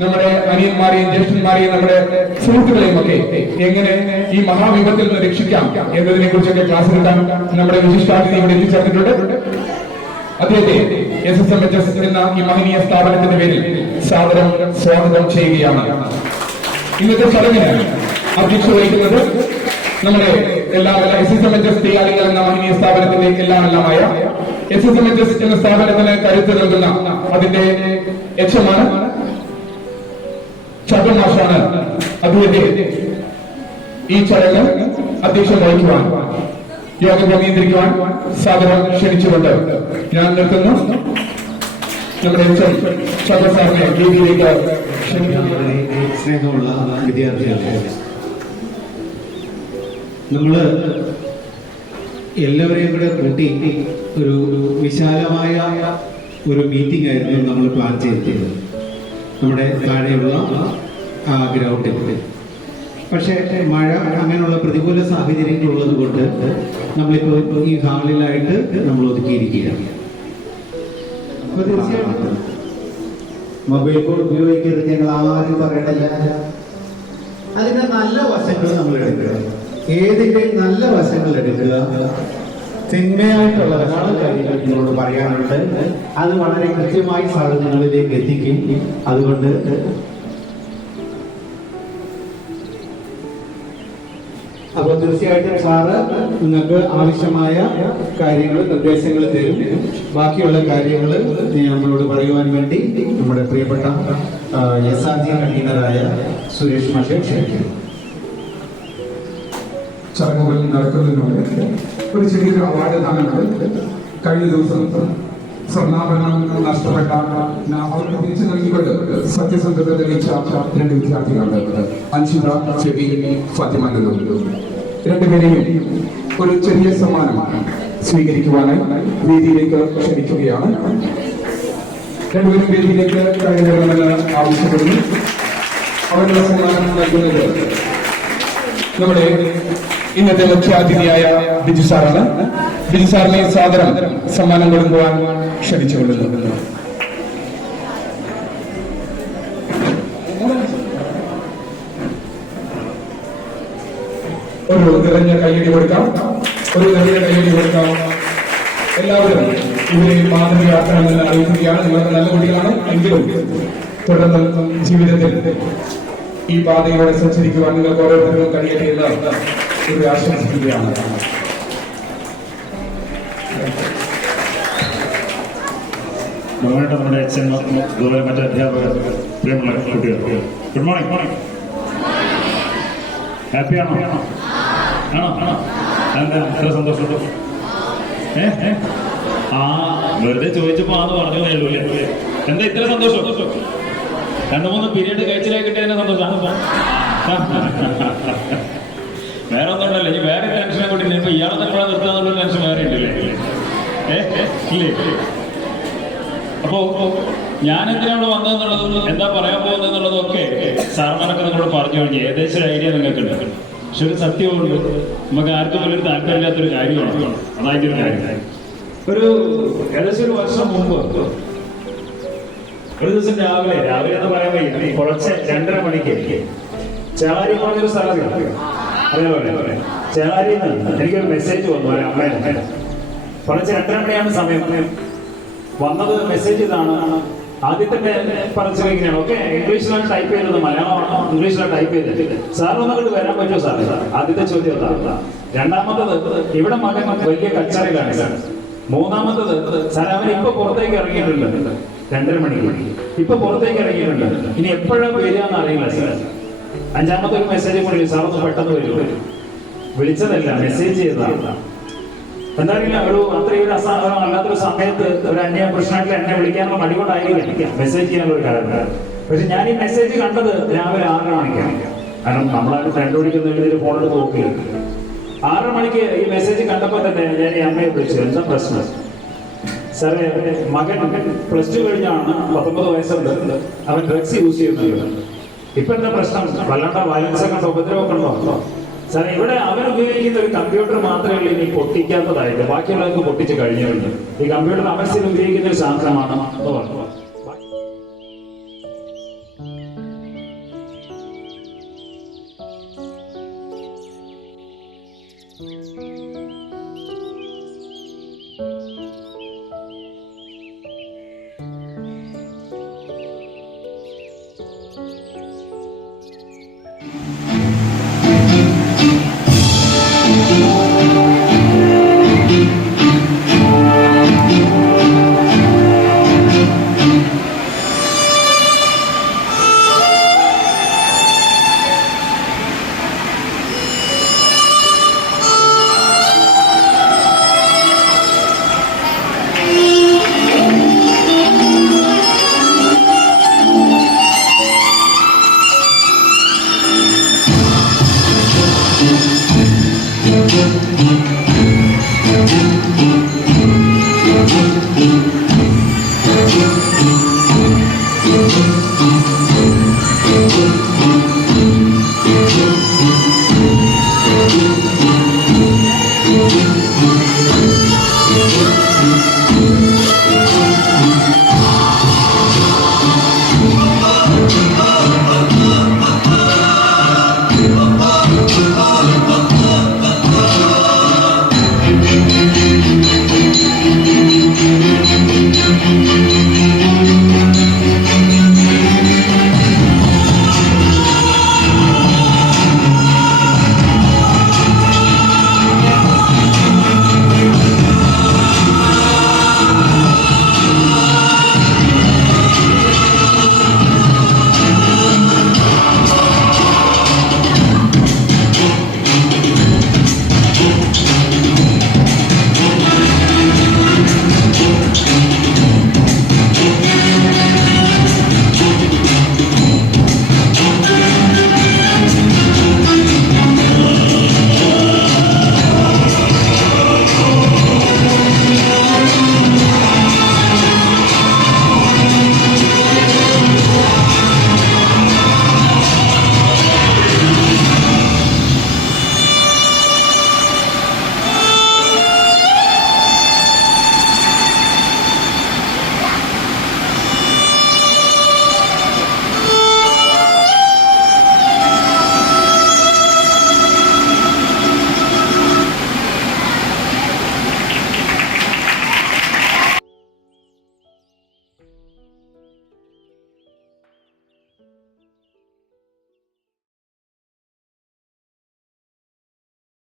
നമ്മുടെ അനിയന്മാരെയും ജ്യേഷ്ഠന്മാരെയും നമ്മുടെ സുഹൃത്തുക്കളെയും ഒക്കെ എങ്ങനെ ഈ മഹാവിപത്തിൽ നിന്ന് രക്ഷിക്കാം എന്നതിനെ കുറിച്ചൊക്കെ ക്ലാസ് എടുക്കാൻ നമ്മുടെ വിശിഷ്ടാതിഥി ഇവിടെ എത്തിച്ചേർന്നിട്ടുണ്ട്. അദ്ദേഹത്തെ S S M H S എന്ന ഈ മഹനീയ സ്ഥാപനത്തിന്റെ പേരിൽ സാദരം സ്വാഗതം ചെയ്യുകയാണ്. ഇന്നത്തെ ചടങ്ങിന് അധ്യക്ഷ വഹിക്കുന്നത് നമ്മുടെ എല്ലാ S S M H S തയ്യാറികൾ എന്ന മഹനീയ സ്ഥാപനത്തിന്റെ എല്ലാം എല്ലാമായ S S M H S എന്ന സ്ഥാപനത്തിന് കരുത്ത് നൽകുന്ന അതിന്റെ യക്ഷമാണ് ചതുർമാസാണ് അദ്ദേഹത്തെ ഈ ചടങ്ങ് അധ്യക്ഷം വഹിക്കുവാൻ യോഗം നിയന്ത്രിക്കുവാൻ സാദരം ക്ഷണിച്ചുകൊണ്ട് ഞാൻ നിർത്തുന്നു. നമ്മുടെ ക്ഷണിക്കുന്നു. വിദ്യാർത്ഥികളെ നമ്മൾ എല്ലാവരെയും കൂടെ കൂട്ടി ഒരു വിശാലമായ ഒരു മീറ്റിംഗ് ആയിരുന്നു നമ്മൾ പ്ലാൻ ചെയ്തിരുന്നത്. നമ്മുടെ താഴെയുള്ള ആ ഗ്രൗണ്ടിൽ പക്ഷേ മഴ അങ്ങനെയുള്ള പ്രതികൂല സാഹചര്യങ്ങൾ ഉള്ളത് കൊണ്ട് നമ്മളിപ്പോൾ ഈ ഹാളിലായിട്ട് നമ്മൾ ഒതുക്കിയിരിക്കുകയാണ്. അപ്പോൾ തീർച്ചയായിട്ടും മൊബൈൽ ഫോൺ ഉപയോഗിക്കരുത് ഞങ്ങൾ ആരും പറയണില്ല അതിന്റെ നല്ല വശങ്ങൾ നമ്മൾ എടുക്കുക ഏതിന്റെ നല്ല വശങ്ങൾ എടുക്കുക? തിന്മയായിട്ടുള്ള ധാരാളം കാര്യങ്ങൾ നിങ്ങളോട് പറയാനുണ്ട് അത് വളരെ കൃത്യമായി സാധനങ്ങളിലേക്ക് എത്തിക്കും. അതുകൊണ്ട് അപ്പോൾ തീർച്ചയായിട്ടും സാറ് നിങ്ങൾക്ക് ആവശ്യമായ കാര്യങ്ങൾ നിർദ്ദേശങ്ങൾ തരും. ബാക്കിയുള്ള കാര്യങ്ങൾ നമ്മളോട് പറയുവാൻ വേണ്ടി നമ്മുടെ പ്രിയപ്പെട്ട എസ് ആർ ജി കൺവീനറായ സുരേഷ് മാഷെ ക്ഷണിക്കുന്നു. ചടങ്ങുകൾ നടക്കുന്നതിനോട് ഒരു ചെറിയൊരു അവാർഡ് ദാനമുണ്ട് കഴിഞ്ഞ ദിവസം സ്വർണാഭരണം നഷ്ടപ്പെട്ട അവർക്ക് തിരിച്ചു നൽകിക്കൊണ്ട് സത്യസന്ധത തെളിയിച്ച രണ്ട് വിദ്യാർത്ഥികളുണ്ട്. അൻഷിത ചെവി ഫാത്തിമ രണ്ടുപേരെയും ഒരു ചെറിയ സമ്മാനം സ്വീകരിക്കുവാനായി വേദിയിലേക്ക് ക്ഷണിക്കുകയാണ്. രണ്ടുപേരും വേദിയിലേക്ക് കഴിഞ്ഞവരെന്ന് ആവശ്യപ്പെടുന്നു. അവരുടെ സമ്മാനം നൽകുന്നത് നമ്മുടെ ഇന്നത്തെ മുഖ്യാതിഥിയായ ബിജു സാറാണ്. ബിജു സാറിനെ സാദരം സമ്മാനം കൊടുക്കുവാൻ ക്ഷണിച്ചുകൊള്ളുന്നു. ഒരു നിറഞ്ഞ കയ്യടി കൊടുക്കാം. ഒരു നിറഞ്ഞ കയ്യടി കൊടുക്കാം. എല്ലാവരും ഇവരെ മാതൃകയാക്കണമെന്ന് അറിയിക്കുകയാണ്. നിങ്ങൾക്ക് നല്ല കുട്ടികളാണ്. എങ്കിലും തുടർന്ന് ജീവിതത്തിൽ ഈ പാതയിലൂടെ സഞ്ചരിക്കുവാൻ നിങ്ങൾക്ക് ഓരോരുത്തരും കഴിയട്ടെ എന്ന് ഒരു ആശംസിക്കുകയാണ് ബഹുമാനപ്പെട്ട നമ്മുടെ അച്ഛൻ അതുപോലെ മറ്റു അധ്യാപകർ പ്രിയമുള്ള കുട്ടികൾ ഗുഡ് മോർണിംഗ് മോർണിംഗ് ഹാപ്പിയാണോ ആണോ? ആണോ? എന്താ? എത്ര സന്തോഷമുണ്ടോ? ഏ? ഏ? ആ വെറുതെ ചോദിച്ചപ്പോ ആന്ന് പറഞ്ഞു അല്ലേ എന്താ ഇത്ര സന്തോഷം? രണ്ടു മൂന്ന് പീരീഡ് കഴിച്ചിലായി കിട്ടിയതിന്റെ സന്തോഷം. ഇനി വേറെ ടെൻഷനെ കൂടി ഇപ്പൊ ഇയാളെ എപ്പോഴാണ് നിർത്താന്നുള്ള ടെൻഷൻ വേറെ ഉണ്ടല്ലേ? ഇല്ലേ? അപ്പോ ഞാൻ എന്തിനാണ് വന്നതെന്നുള്ളതും എന്താ പറയാൻ പോകുന്നത് എന്നുള്ളതൊക്കെ സാർമാരൊക്കെ നിങ്ങളോട് പറഞ്ഞു കഴിഞ്ഞു. ഏകദേശം ഒരു ഐഡിയ നിങ്ങൾക്കുണ്ട്. പക്ഷെ ഒരു സത്യമുണ്ട്. നമുക്ക് ആർക്കും വലിയൊരു താല്പര്യമില്ലാത്തൊരു കാര്യമാണ്. അതായത് ഒരു കാര്യം. ഒരു ഏകദേശം ഒരു വർഷം മുമ്പ് ഒരു ദിവസം രാവിലെ രാവിലെ എന്ന് പറയാൻ വയ്യ കുറച്ച് രണ്ടര മണിക്ക് ചാരി പറഞ്ഞൊരു സ്ഥലം ചേളാരിയിൽ നിന്ന് എനിക്കൊരു മെസ്സേജ് വന്നു. ഒരു അമ്മയുടെ കുറച്ച് രണ്ടര മണിയാണ് സമയം. വന്നത് മെസ്സേജ് ഇതാണ്. ആദ്യത്തെ പറച്ചിൽ ഇങ്ങനെയാണ്. ഓക്കെ ഇംഗ്ലീഷിലാണ് ടൈപ്പ് ചെയ്തത്. മലയാളമാണോ? ഇംഗ്ലീഷിലാണ് ടൈപ്പ് ചെയ്തത്. സാർ ഒന്നുകൊണ്ട് വരാൻ പറ്റുമോ സാർ ആദ്യത്തെ ചോദ്യം അതാണ് രണ്ടാമത്തത് ഇവിടെ മകൻ വലിയ കച്ചറയിലാണ് സാർ മൂന്നാമത്തത് സാർ അവൻ ഇപ്പൊ പുറത്തേക്ക് ഇറങ്ങിയിട്ടുണ്ട്. രണ്ടര മണിക്ക് ഇപ്പൊ പുറത്തേക്ക് ഇറങ്ങിയിട്ടുണ്ട്. ഇനി എപ്പോഴാണ് വരിക എന്ന് അറിയില്ല സാർ അഞ്ചാമത്തെ ഒരു മെസ്സേജ് കൂടി സാർ ഒന്ന് പെട്ടെന്ന് വരും. വിളിച്ചതല്ല മെസ്സേജ് ചെയ്തതാണ് എന്തായാലും ഒരു അത്രയും ഒരു അസാധാരണ അല്ലാത്തൊരു സമയത്ത് ഒരു അന്യ പ്രശ്നമായിട്ട് എന്നെ വിളിക്കാനുള്ള മടി കൊണ്ടായിരിക്കും മെസ്സേജ് ചെയ്യാനുള്ള ഒരു കാര്യം. പക്ഷെ ഞാൻ ഈ മെസ്സേജ് കണ്ടത് രാവിലെ ആറര മണിക്കാണ്. കാരണം നമ്മളാരും ഫ്രണ്ട് രീതിയിൽ ഫോൺ എടുത്ത് നോക്കി ആറര മണിക്ക് ഈ മെസ്സേജ് കണ്ടപ്പോൾ തന്നെ ഞാൻ ഈ അമ്മയെ വിളിച്ചു. എന്താ പ്രശ്നം? സാറേ മകൻ പ്ലസ് ടു കഴിഞ്ഞാണ് പത്തൊമ്പത് വയസ്സുണ്ട്. അവൻ ഡ്രഗ്സ് യൂസ് ചെയ്യുന്നുണ്ട്. ഇപ്പൊ എന്താ പ്രശ്നം? വല്ലാണ്ട വയലൻസ് ഒക്കെ ഉപദ്രവമൊക്കെ ഉണ്ടോ? സാർ ഇവിടെ അവർ ഉപയോഗിക്കുന്ന ഒരു കമ്പ്യൂട്ടർ മാത്രമേ ഉള്ളൂ ഇനി പൊട്ടിക്കാത്തതായിട്ട്. ബാക്കിയുള്ളവർക്ക് പൊട്ടിച്ച് കഴിഞ്ഞിട്ടുണ്ട്. ഈ കമ്പ്യൂട്ടർ അവർ ഉപയോഗിക്കുന്ന ഒരു ശാസ്ത്രമാണ് എന്ന് പറഞ്ഞു you.